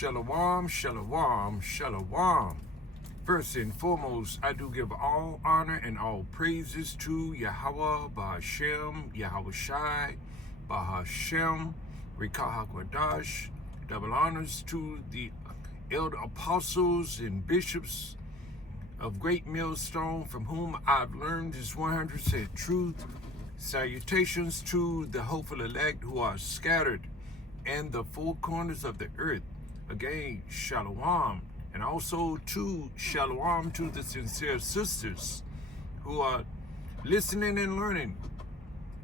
Shalom, shalom, shalom. First and foremost, I do give all honor and all praises to Yahweh, Ba'Hashem, Yahweh Shai, Ba'Hashem, Rikah HaKodash. Double honors to the elder apostles and bishops of Great Millstone, from whom I've learned this 100% truth. Salutations to the hopeful elect who are scattered in the four corners of the earth. Again, shalom. And also to shalom to the sincere sisters who are listening and learning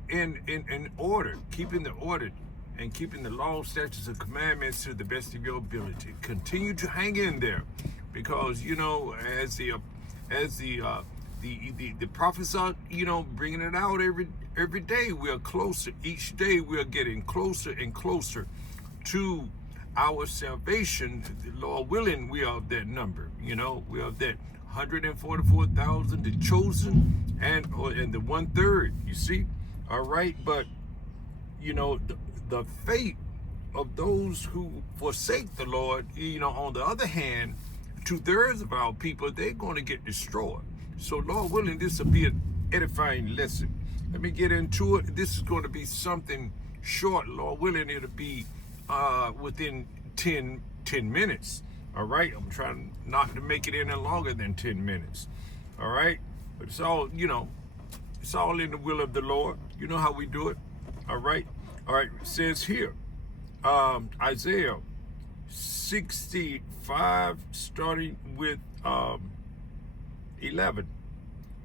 in order, keeping the order and keeping the law, statutes, and commandments to the best of your ability. Continue to hang in there, because as the prophets are bringing it out every day. We are closer. Each day we are getting closer and closer to our salvation. Lord willing, we are of that number. We are of that 144,000, the chosen, and the 1/3. You see, all right. But the fate of those who forsake the Lord. On the other hand, 2/3 of our people, they're going to get destroyed. So Lord willing, this will be an edifying lesson. Let me get into it. This is going to be something short. Lord willing, it'll be within 10 minutes. All right, I'm trying not to make it any longer than 10 minutes. All right, but it's all it's all in the will of the Lord. You know how we do it. All right. It says here, Isaiah 65, starting with 11.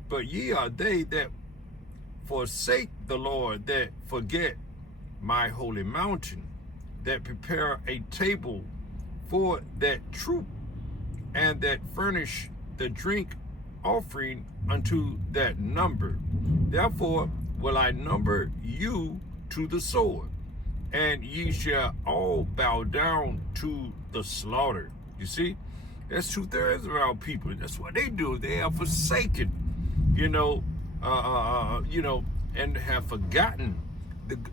But ye are they that forsake the Lord, that forget my holy mountain, that prepare a table for that troop, and that furnish the drink offering unto that number. Therefore will I number you to the sword, and ye shall all bow down to the slaughter. You see, that's 2/3 of our people. That's what they do. They are forsaken, and have forgotten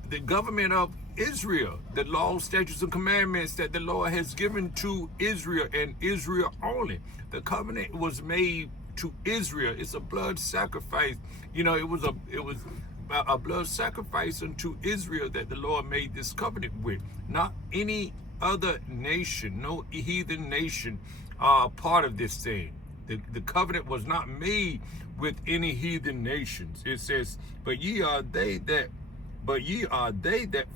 the government of Israel, the law, statutes, and commandments that the Lord has given to Israel and Israel only. The covenant was made to Israel. It's a blood sacrifice. It was a blood sacrifice unto Israel that the Lord made this covenant with. Not any other nation, no heathen nation part of this thing. The covenant was not made with any heathen nations. It says, but ye are they that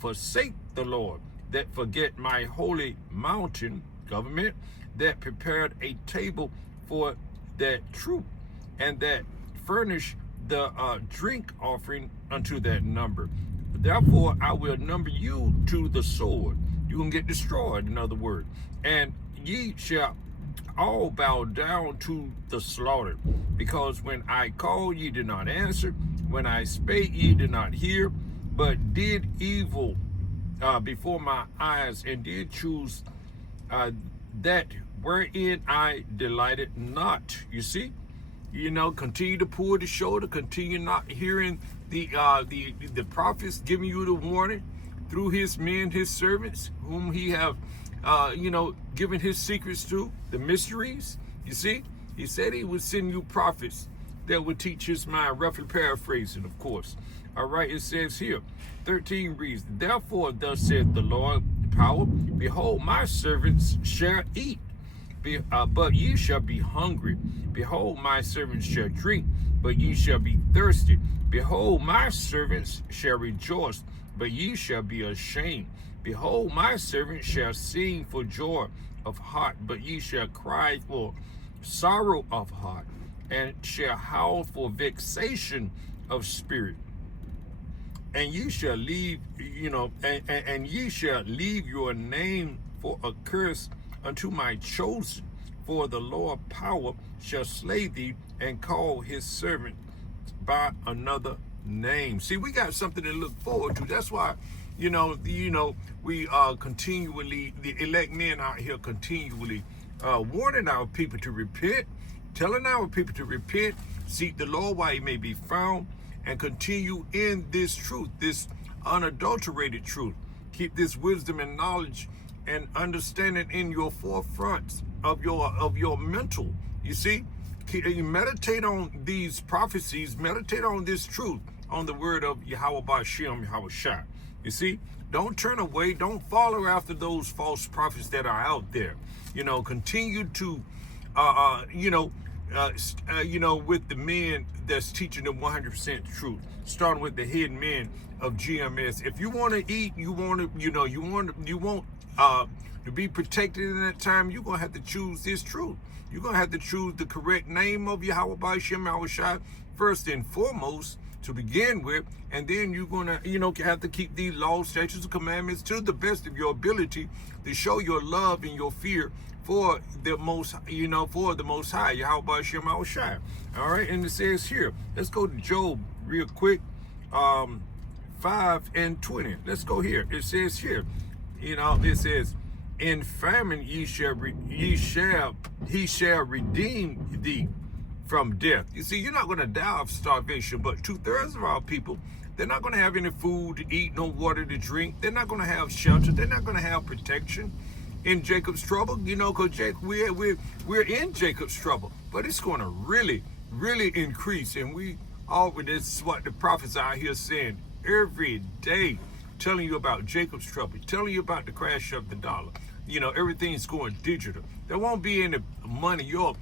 forsake the Lord, that forget my holy mountain, government, that prepared a table for that troop, and that furnish the drink offering unto that number. Therefore I will number you to the sword. You're going to get destroyed, in other words. And ye shall all bow down to the slaughter. Because when I called, ye did not answer. When I spake, ye did not hear, but did evil before my eyes, and did choose that wherein I delighted not. You see? Continue to pull the shoulder, continue not hearing the prophets giving you the warning through his men, his servants, whom he have, given his secrets to, the mysteries. You see, he said he would send you prophets that would teach his mind, roughly paraphrasing, of course. All right, it says here, 13 reads, therefore thus saith the Lord power, behold, my servants shall eat, but ye shall be hungry. Behold, my servants shall drink, but ye shall be thirsty. Behold, my servants shall rejoice, but ye shall be ashamed. Behold, my servants shall sing for joy of heart, but ye shall cry for sorrow of heart, and shall howl for vexation of spirit. And ye shall leave, and ye shall leave your name for a curse unto my chosen, for the Lord power shall slay thee, and call his servant by another name. See, we got something to look forward to. That's why, we are continually, the elect men out here continually warning our people to repent, telling our people to repent, seek the Lord while he may be found, and continue in this truth, this unadulterated truth. Keep this wisdom and knowledge and understand it in your forefront of your mental. You see, you meditate on these prophecies, meditate on this truth, on the word of Yahweh Ba'Shem, Yahweh Shai. You see, don't turn away, don't follow after those false prophets that are out there. Continue to, with the men that's teaching the 100% truth, starting with the hidden men of GMS. If you want to eat, you want to be protected in that time, you're going to have to choose this truth. You're going to have to choose the correct name of Yahweh Ba'Shem, Yahweh Shai, first and foremost, to begin with, and then you're going to, have to keep these laws, statutes, and commandments to the best of your ability to show your love and your fear for the Most High, Yahweh Ba'Shem, Yahweh Shai. All right, and it says here, let's go to Job real quick, 5:20. Let's go here. It says here, it says, in famine he shall redeem thee from death. You see, you're not going to die of starvation, but 2/3 of our people, they're not going to have any food to eat, no water to drink. They're not going to have shelter. They're not going to have protection in Jacob's trouble, because we're in Jacob's trouble, but it's going to really, really increase. And this is what the prophets are here saying every day, telling you about Jacob's trouble, telling you about the crash of the dollar. Everything's going digital. There won't be any money. Your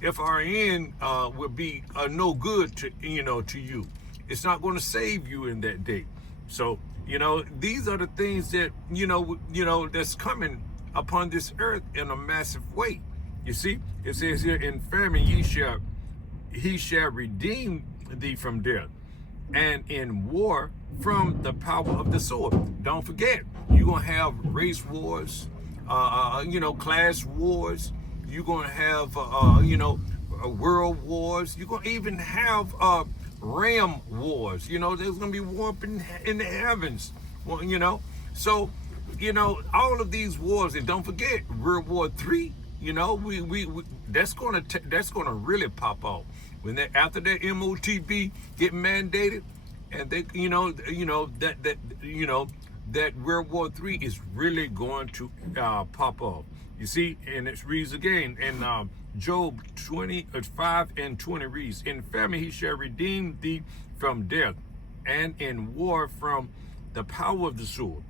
FRN will be no good to you. It's not going to save you in that day. So these are the things that that's coming upon this earth in a massive way. You see, it says here, in famine he shall redeem thee from death, and in war from the power of the sword. Don't forget, you're gonna have race wars, class wars. You're gonna have world wars. You're gonna even have ram wars. There's gonna be war in the heavens. So all of these wars, and don't forget World War III. That's gonna really pop off when after that MOTB get mandated, and they that World War III is really going to pop off. You see, and it reads again in Job 5:20 reads, in famine he shall redeem thee from death, and in war from the power of the sword.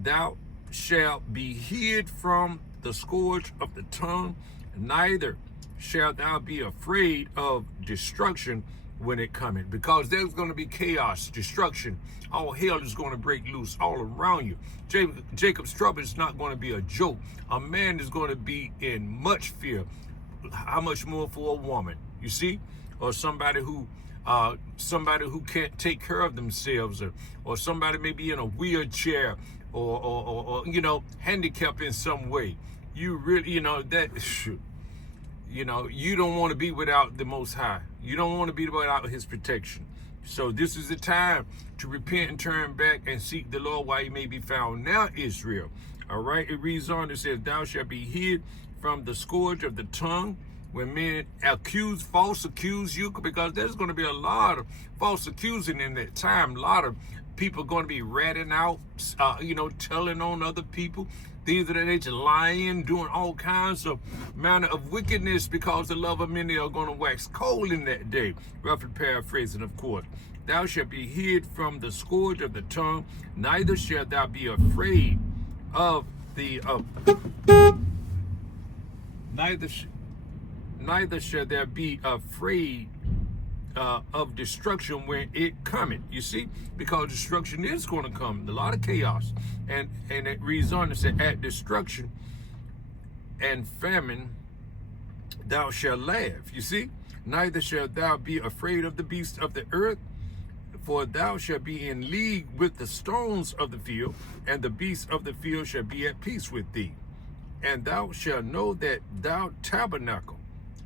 Thou shalt be hid from the scourge of the tongue, neither shalt thou be afraid of destruction when it cometh, because there's going to be chaos, destruction. All hell is going to break loose all around you. Jacob's trouble is not going to be a joke. A man is going to be in much fear. How much more for a woman, you see, or somebody who can't take care of themselves, or somebody may be in a wheelchair, or handicapped in some way. You really, you don't want to be without the Most High. You don't want to be without his protection. So this is the time to repent and turn back and seek the Lord while he may be found. Now, Israel. All right, it reads on, it says, thou shalt be hid from the scourge of the tongue, when men false accuse you, because there's going to be a lot of false accusing in that time. A lot of people are going to be ratting out, telling on other people, things of that nature, lying, doing all kinds of manner of wickedness, because the love of many are going to wax cold in that day. Roughly paraphrasing, of course. Thou shalt be hid from the scourge of the tongue, neither shalt thou be afraid of neither shall there be afraid of destruction when it cometh. You see, because destruction is going to come, a lot of chaos, and it reads on to say, at destruction and famine thou shalt laugh. You see, neither shalt thou be afraid of the beasts of the earth, for thou shalt be in league with the stones of the field, and the beasts of the field shall be at peace with thee. And thou shalt know that thou tabernacle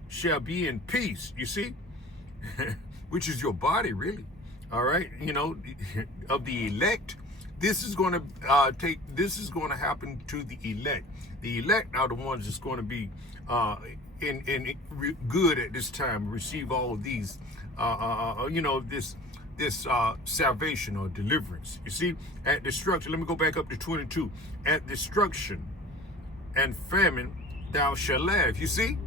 shall be in peace. You see, which is your body, really. All right, of the elect. This is going to happen to the elect. The elect are the ones that's going to be in good at this time, receive all of these, this this salvation or deliverance. You see, at destruction, let me go back up to 22. At destruction and famine, thou shalt laugh. You see,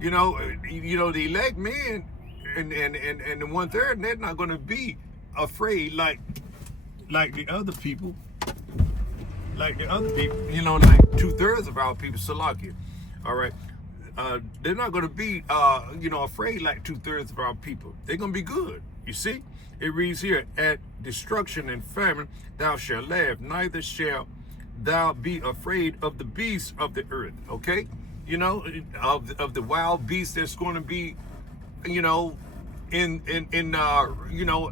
the elect men and the 1/3, they're not going to be afraid like the other people. Like 2/3 of our people, Salakia. All right. They're not going to be, afraid like 2/3 of our people. They're going to be good. You see, it reads here, at destruction and famine, thou shalt laugh, neither shalt thou be afraid of the beasts of the earth. Okay. Of the wild beasts that's going to be, in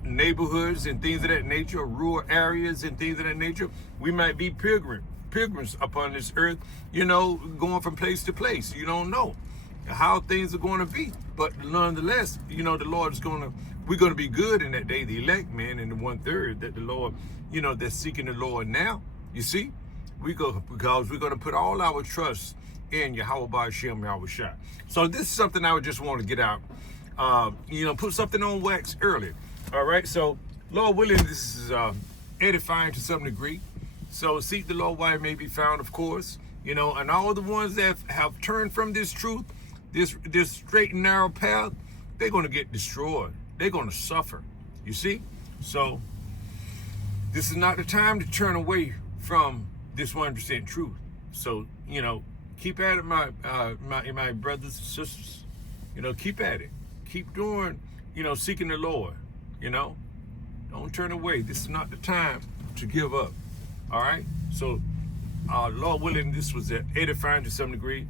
neighborhoods and things of that nature, rural areas and things of that nature. We might be pilgrims upon this earth, going from place to place. You don't know how things are going to be, but nonetheless, the Lord is we're going to be good in that day, the elect men and the 1/3 that the Lord, that's seeking the Lord now. You see, because we're going to put all our trust in Yahweh Ba'ashem Yahushua. So this is something I would just want to get out. Put something on wax early. All right. So Lord willing, this is edifying to some degree. So seek the Lord while it may be found, of course, and all the ones that have turned from this truth, this straight and narrow path, they're going to get destroyed. They're going to suffer. You see? So this is not the time to turn away from this 100% truth. So, keep at it, my brothers and sisters. Keep at it. Keep doing, seeking the Lord. Don't turn away. This is not the time to give up. All right. So, Lord willing, this was edifying to some degree.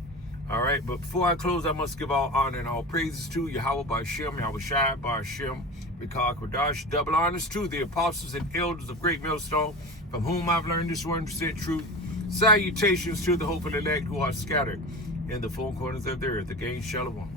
All right. But before I close, I must give all honor and all praises to Yahweh Ba'ashem, Yahushua Ba'ashem, B'Kah Kodash. Double honors to the apostles and elders of Great Millstone, from whom I've learned this 100% truth. Salutations to the hopeful elect who are scattered in the four corners of the earth. Again, shalom.